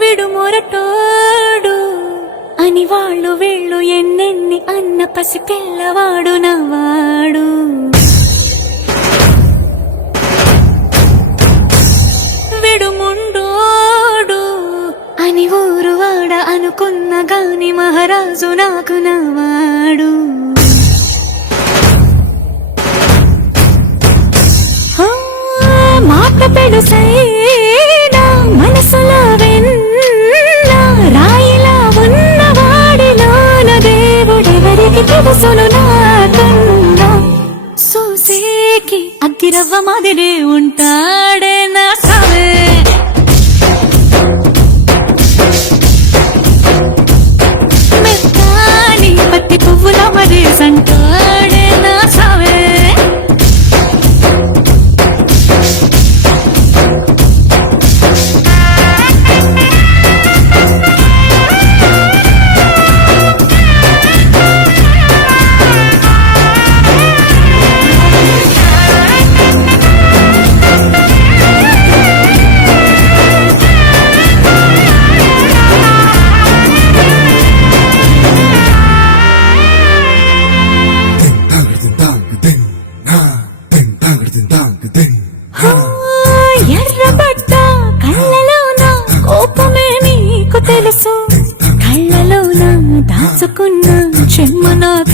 విడుమొరటోడు అని వాళ్ళు వీళ్ళు ఎన్నెన్ని అన్న పసి పిల్లవాడు నవ్వాడు. విడుముండోడు అని ఊరువాడ అనుకున్న గాని మహారాజు నాకు నవ్వాడు. మాట పెడుసైనా మనసులో వెన్న రాయిలా ఉన్నవాడిలోన దేవుడెవరికి తెలుసును నాకన్నా. సూసేకి అగ్గిరవ్వ మాదిరే ఉంటాడే నా సావే. మెత్తాని పత్తి పువ్వుల మరేసంటాడే నా సావే. ఎర్రబడ్డ కళ్ళలోన కోపమే నీకు తెలుసు, కళ్ళలోన దాచుకున్న చెమ్మ నాకు